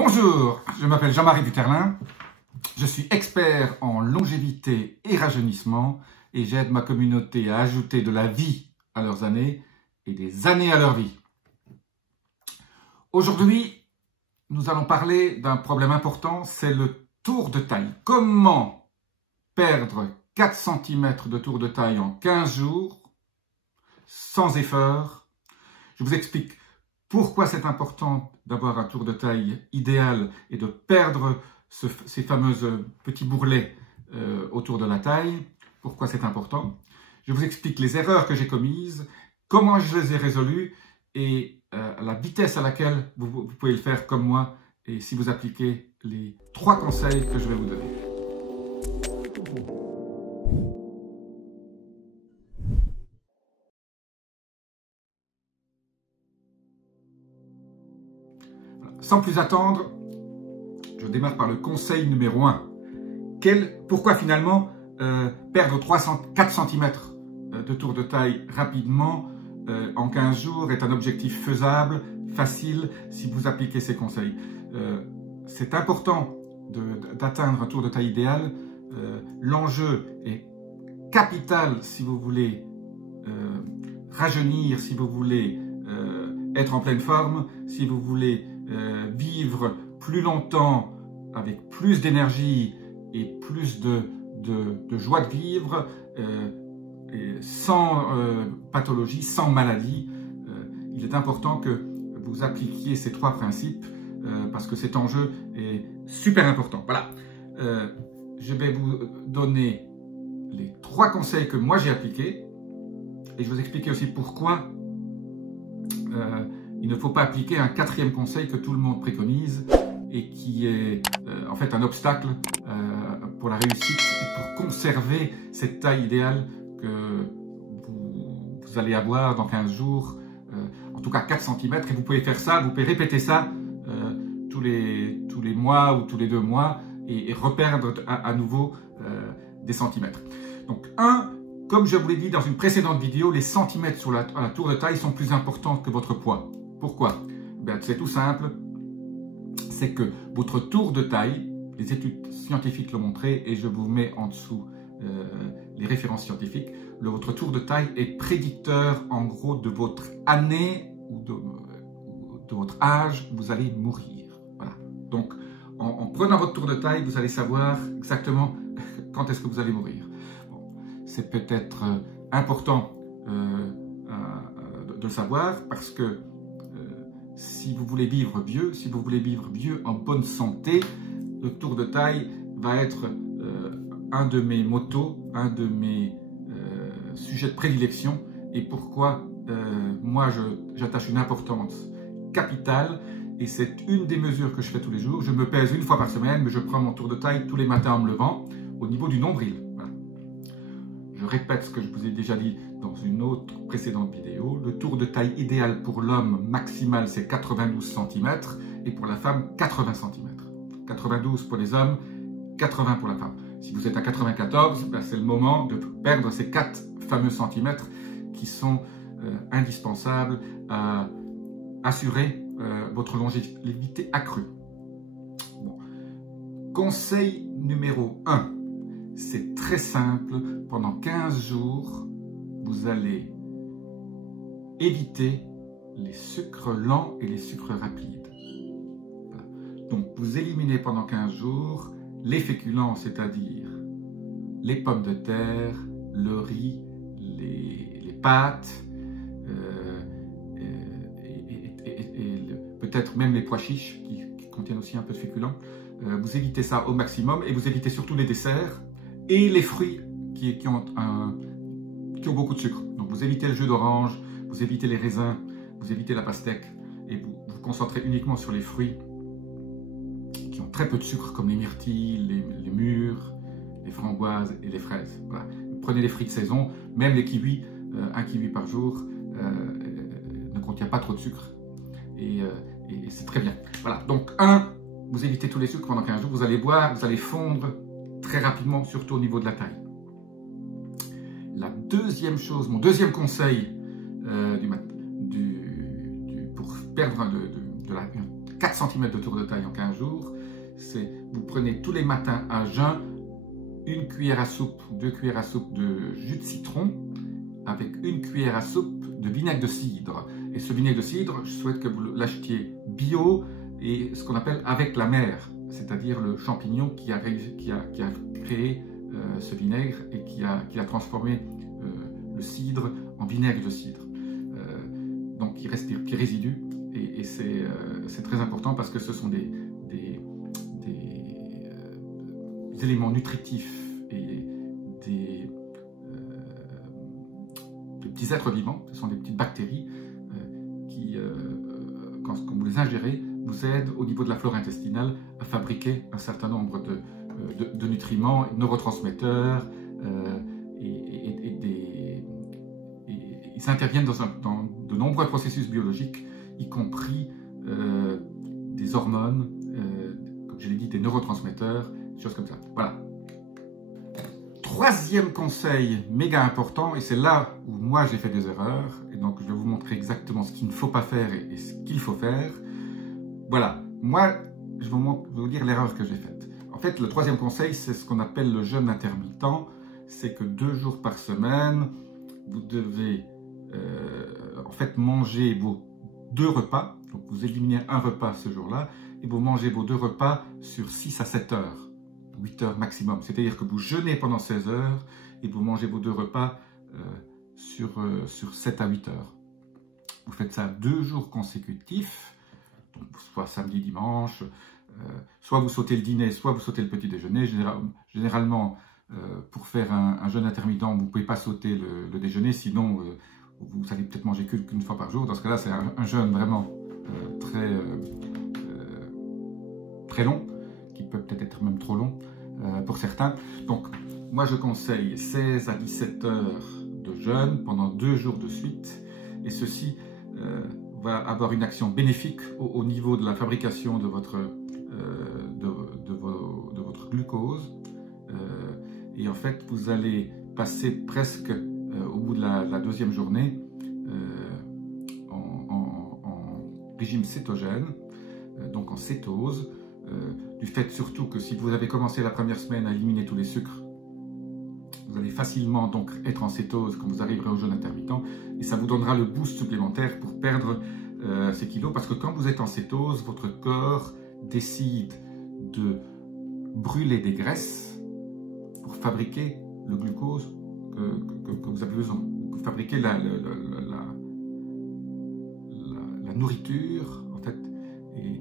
Bonjour, je m'appelle Jean-Marie Duterlin, je suis expert en longévité et rajeunissement et j'aide ma communauté à ajouter de la vie à leurs années et des années à leur vie. Aujourd'hui, nous allons parler d'un problème important, c'est le tour de taille. Comment perdre 4 cm de tour de taille en 15 jours sans effort? Je vous explique pourquoi c'est important d'avoir un tour de taille idéal et de perdre ces fameux petits bourrelets autour de la taille. Pourquoi c'est important? Je vous explique les erreurs que j'ai commises, comment je les ai résolues et la vitesse à laquelle vous pouvez le faire comme moi et si vous appliquez les 3 conseils que je vais vous donner. Sans plus attendre, je démarre par le conseil numéro 1. Pourquoi finalement perdre 4 cm de tour de taille rapidement en 15 jours est un objectif faisable, facile, si vous appliquez ces conseils. C'est important d'atteindre un tour de taille idéal. L'enjeu est capital si vous voulez rajeunir, si vous voulez être en pleine forme, si vous voulez vivre plus longtemps avec plus d'énergie et plus de joie de vivre et sans pathologie, sans maladie. Il est important que vous appliquiez ces 3 principes parce que cet enjeu est super important. Voilà, je vais vous donner les 3 conseils que moi j'ai appliqués et je vais vous expliquer aussi pourquoi il ne faut pas appliquer un 4e conseil que tout le monde préconise et qui est en fait un obstacle pour la réussite et pour conserver cette taille idéale que vous allez avoir dans 15 jours, en tout cas 4 cm. Et vous pouvez faire ça, vous pouvez répéter ça tous les mois ou tous les 2 mois et reperdre à nouveau des centimètres. Donc comme je vous l'ai dit dans une précédente vidéo, les centimètres sur la tour de taille sont plus importants que votre poids. Pourquoi? C'est tout simple, c'est que votre tour de taille, les études scientifiques l'ont montré et je vous mets en dessous les références scientifiques, votre tour de taille est prédicteur en gros de votre année ou de votre âge où vous allez mourir. Voilà. Donc en prenant votre tour de taille, vous allez savoir exactement quand est-ce que vous allez mourir. Bon, c'est peut-être important de le savoir parce que si vous voulez vivre vieux, si vous voulez vivre vieux en bonne santé, le tour de taille va être un de mes mottos, un de mes sujets de prédilection et pourquoi moi j'attache une importance capitale et c'est une des mesures que je fais tous les jours. Je me pèse 1 fois par semaine, mais je prends mon tour de taille tous les matins en me levant au niveau du nombril. Voilà. Je répète ce que je vous ai déjà dit dans une autre précédente vidéo. Le tour de taille idéal pour l'homme maximal, c'est 92 cm et pour la femme, 80 cm. 92 pour les hommes, 80 pour la femme. Si vous êtes à 94, c'est le moment de perdre ces 4 fameux centimètres qui sont indispensables à assurer votre longévité accrue. Bon. Conseil numéro 1. C'est très simple, pendant 15 jours, vous allez éviter les sucres lents et les sucres rapides. Voilà. Donc vous éliminez pendant 15 jours les féculents, c'est-à-dire les pommes de terre, le riz, les pâtes, et peut-être même les pois chiches qui contiennent aussi un peu de féculents. Vous évitez ça au maximum et vous évitez surtout les desserts et les fruits qui ont beaucoup de sucre. Donc vous évitez le jus d'orange, vous évitez les raisins, vous évitez la pastèque et vous vous concentrez uniquement sur les fruits qui ont très peu de sucre comme les myrtilles, les mûres, les framboises et les fraises. Voilà. Prenez les fruits de saison, même les kiwis, un kiwi par jour ne contient pas trop de sucre et c'est très bien. Voilà, donc vous évitez tous les sucres pendant 15 jours, vous allez boire, vous allez fondre très rapidement, surtout au niveau de la taille. La deuxième chose, mon deuxième conseil pour perdre 4 cm de tour de taille en 15 jours. Vous prenez tous les matins à jeun 1 cuillère à soupe, 2 cuillères à soupe de jus de citron avec 1 cuillère à soupe de vinaigre de cidre. Et ce vinaigre de cidre, je souhaite que vous l'achetiez bio et ce qu'on appelle avec la mer, c'est-à-dire le champignon qui a créé ce vinaigre et qui a transformé le cidre en vinaigre de cidre. Donc il reste des petits résidus et c'est très important parce que ce sont des éléments nutritifs et des petits êtres vivants, ce sont des petites bactéries qui, quand vous les ingérez, vous aident au niveau de la flore intestinale à fabriquer un certain nombre de nutriments, neurotransmetteurs, et ils interviennent dans de nombreux processus biologiques, y compris des hormones, comme je l'ai dit, des neurotransmetteurs, des choses comme ça. Voilà. Troisième conseil méga important, et c'est là où moi j'ai fait des erreurs, et donc je vais vous montrer exactement ce qu'il ne faut pas faire et ce qu'il faut faire. Voilà, moi je vais vous dire l'erreur que j'ai faite. En fait, le troisième conseil, c'est ce qu'on appelle le jeûne intermittent, c'est que 2 jours par semaine, vous devez en fait manger vos 2 repas, donc vous éliminez un repas ce jour-là, et vous mangez vos 2 repas sur 6 à 7 heures. 8 heures maximum, c'est-à-dire que vous jeûnez pendant 16 heures et vous mangez vos 2 repas sur 7 à 8 heures. Vous faites ça 2 jours consécutifs, donc soit samedi, dimanche, soit vous sautez le dîner, soit vous sautez le petit déjeuner. Généralement, pour faire un jeûne intermittent, vous ne pouvez pas sauter le déjeuner, sinon vous allez peut-être manger qu'une fois par jour. Dans ce cas-là, c'est un jeûne vraiment très long, qui peut peut-être être même trop long pour certains. Donc, moi je conseille 16 à 17 heures de jeûne pendant 2 jours de suite, et ceci va avoir une action bénéfique au niveau de la fabrication de votre glucose, et en fait vous allez passer presque au bout de la 2e journée en régime cétogène, donc en cétose, du fait surtout que si vous avez commencé la première semaine à éliminer tous les sucres, vous allez facilement donc être en cétose quand vous arriverez au jeûne intermittent, et ça vous donnera le boost supplémentaire pour perdre ces kilos, parce que quand vous êtes en cétose, votre corps décide de brûler des graisses pour fabriquer le glucose que vous avez besoin, pour fabriquer la nourriture en fait, et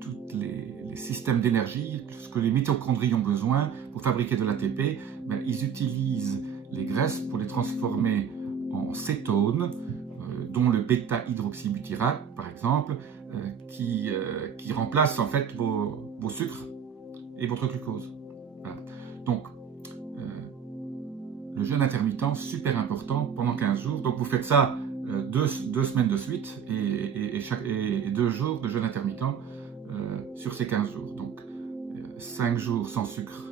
tous les systèmes d'énergie, ce que les mitochondries ont besoin pour fabriquer de l'ATP, ben, ils utilisent les graisses pour les transformer en cétones, dont le bêta-hydroxybutyrate par exemple, qui remplace en fait vos sucres et votre glucose. Voilà. Donc, le jeûne intermittent, super important, pendant 15 jours. Donc, vous faites ça 2 semaines de suite et 2 jours de jeûne intermittent sur ces 15 jours. Donc, 5 jours sans sucre.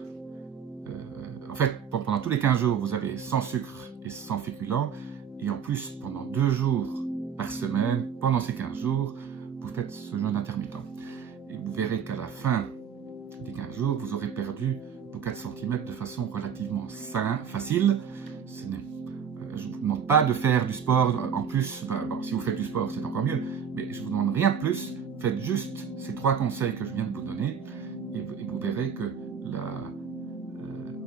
En fait, pendant tous les 15 jours, vous avez sans sucre et sans féculents. Et en plus, pendant 2 jours par semaine, pendant ces 15 jours, vous faites ce jeûne intermittent. Et vous verrez qu'à la fin des 15 jours, vous aurez perdu vos 4 cm de façon relativement facile. Je ne vous demande pas de faire du sport. En plus, bon, si vous faites du sport, c'est encore mieux. Mais je ne vous demande rien de plus. Faites juste ces 3 conseils que je viens de vous donner. Et vous verrez que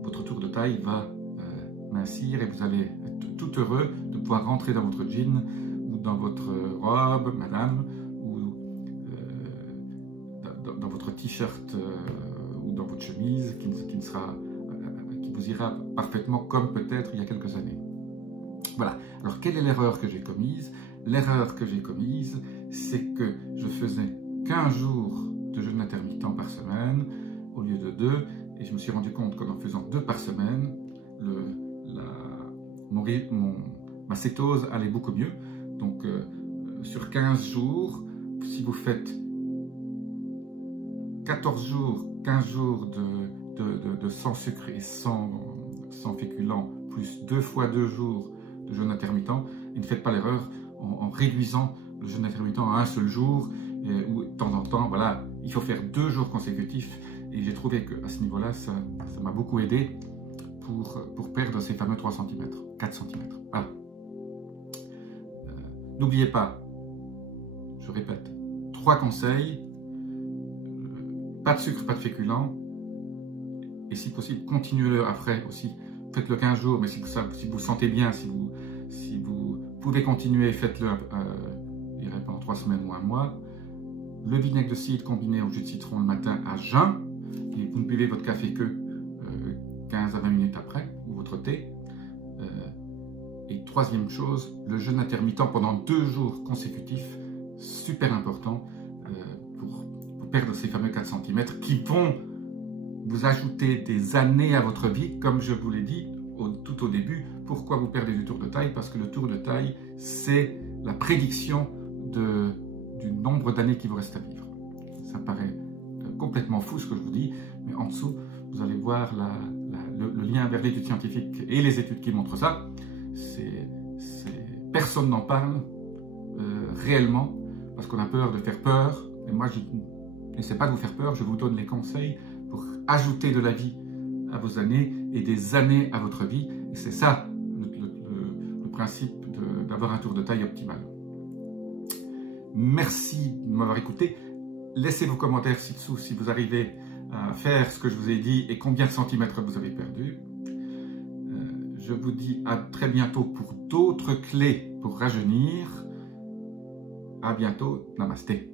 votre tour de taille va mincir et vous allez être tout heureux de pouvoir rentrer dans votre jean ou dans votre robe, madame, ou dans votre t-shirt ou dans votre chemise qui vous ira parfaitement comme peut-être il y a quelques années. Voilà. Alors, quelle est l'erreur que j'ai commise? L'erreur que j'ai commise, c'est que je faisais 15 jours de jeûne intermittent par semaine au lieu de 2, et je me suis rendu compte qu'en faisant 2 par semaine, ma cétose allait beaucoup mieux. Donc, sur 15 jours, si vous faites 14 jours, 15 jours de sans sucre et sans féculents, plus 2 fois 2 jours de jeûne intermittent, et ne faites pas l'erreur, en réduisant le jeûne intermittent à un seul jour, ou de temps en temps, voilà, il faut faire 2 jours consécutifs. Et j'ai trouvé qu'à ce niveau-là, ça m'a beaucoup aidé pour perdre ces fameux 3 cm, 4 cm. Voilà. N'oubliez pas, je répète, 3 conseils, pas de sucre, pas de féculents, et si possible, continuez-le après aussi. Faites-le 15 jours, mais si vous le sentez bien, si vous pouvez continuer, faites-le je dirais pendant 3 semaines ou 1 mois. Le vinaigre de cidre combiné au jus de citron le matin à jeun, et vous ne buvez votre café que 15 à 20 minutes après, ou votre thé. Et troisième chose, le jeûne intermittent pendant 2 jours consécutifs, super important pour perdre ces fameux 4 cm qui vont vous ajouter des années à votre vie, comme je vous l'ai dit tout au début. Pourquoi vous perdez du tour de taille? Parce que le tour de taille, c'est la prédiction du nombre d'années qui vous reste à vivre. Ça paraît complètement fou ce que je vous dis, mais en dessous, vous allez voir le lien vers l'étude scientifique et les études qui montrent ça. Personne n'en parle réellement, parce qu'on a peur de faire peur. Et moi, je n'essaie pas de vous faire peur, je vous donne les conseils pour ajouter de la vie à vos années et des années à votre vie. Et c'est ça le principe d'avoir un tour de taille optimal. Merci de m'avoir écouté. Laissez vos commentaires ci-dessous si vous arrivez à faire ce que je vous ai dit et combien de centimètres vous avez perdu. Je vous dis à très bientôt pour d'autres clés pour rajeunir. À bientôt. Namasté.